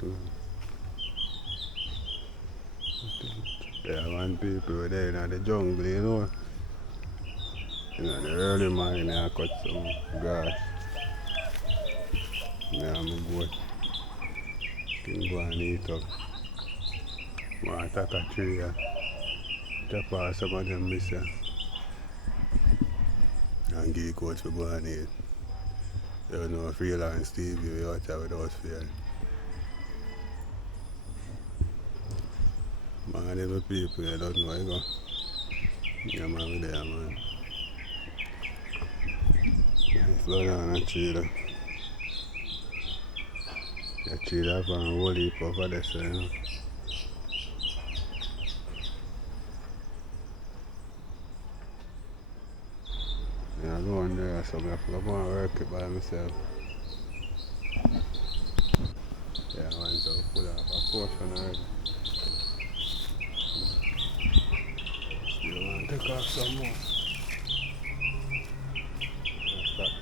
Mm. Yeah, man, people were there in the jungle, you know. In the early morning, I cut some grass. Yeah, I'm a goat. Can go and eat up. I attack a tree and chop off some of them miss and give goats to go and eat. You know, Freeland and Stevie, we watch out without fear. Man, them people, you don't know, you go. Yeah, man, we there, man. Slow down and chill. You chill up and whole heap over there, so, you know. Yeah, I go on there, so I have to go and work it by myself. Yeah, man, so full of a portion already. You want to take off some more? That's that.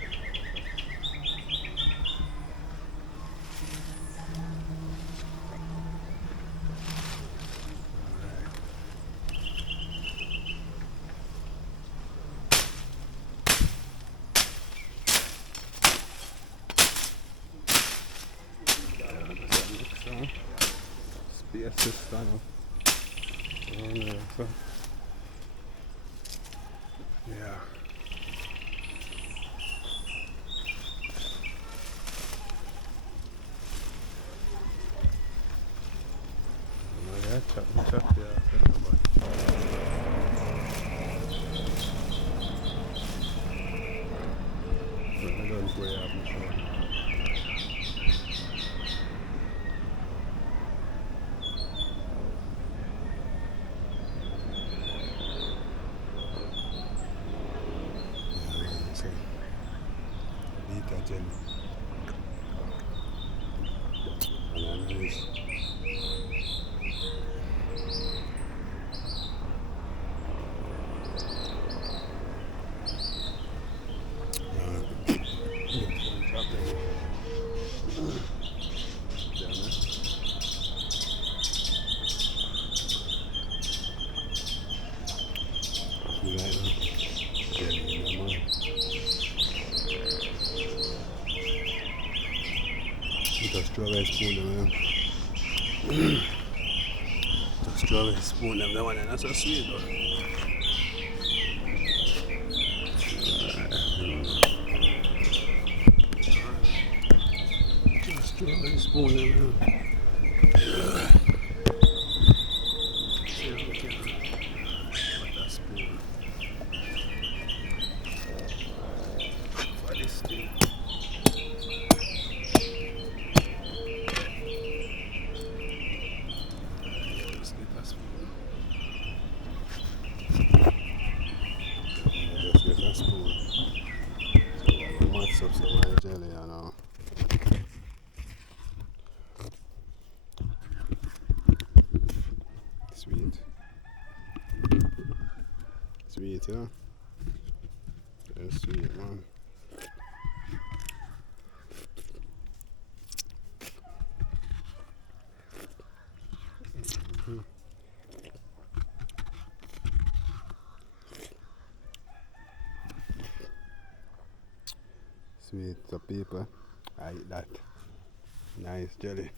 Space system. Yeah, so. Yeah. Yeah, chat, yeah. I don't go out and show now. So, beat that in. And then it's just strawberry spoon them, just strawberry spoon them, that one that's so sweet though. Just strawberry spoon them. See if we can put that spoon for this thing. Just get that spoon. Just get that spoon. So I can mix up some of the jelly, you know. Sweet. Sweet, yeah. That's sweet, man. Mm-hmm. Sweet, so people, I eat that. Nice jelly.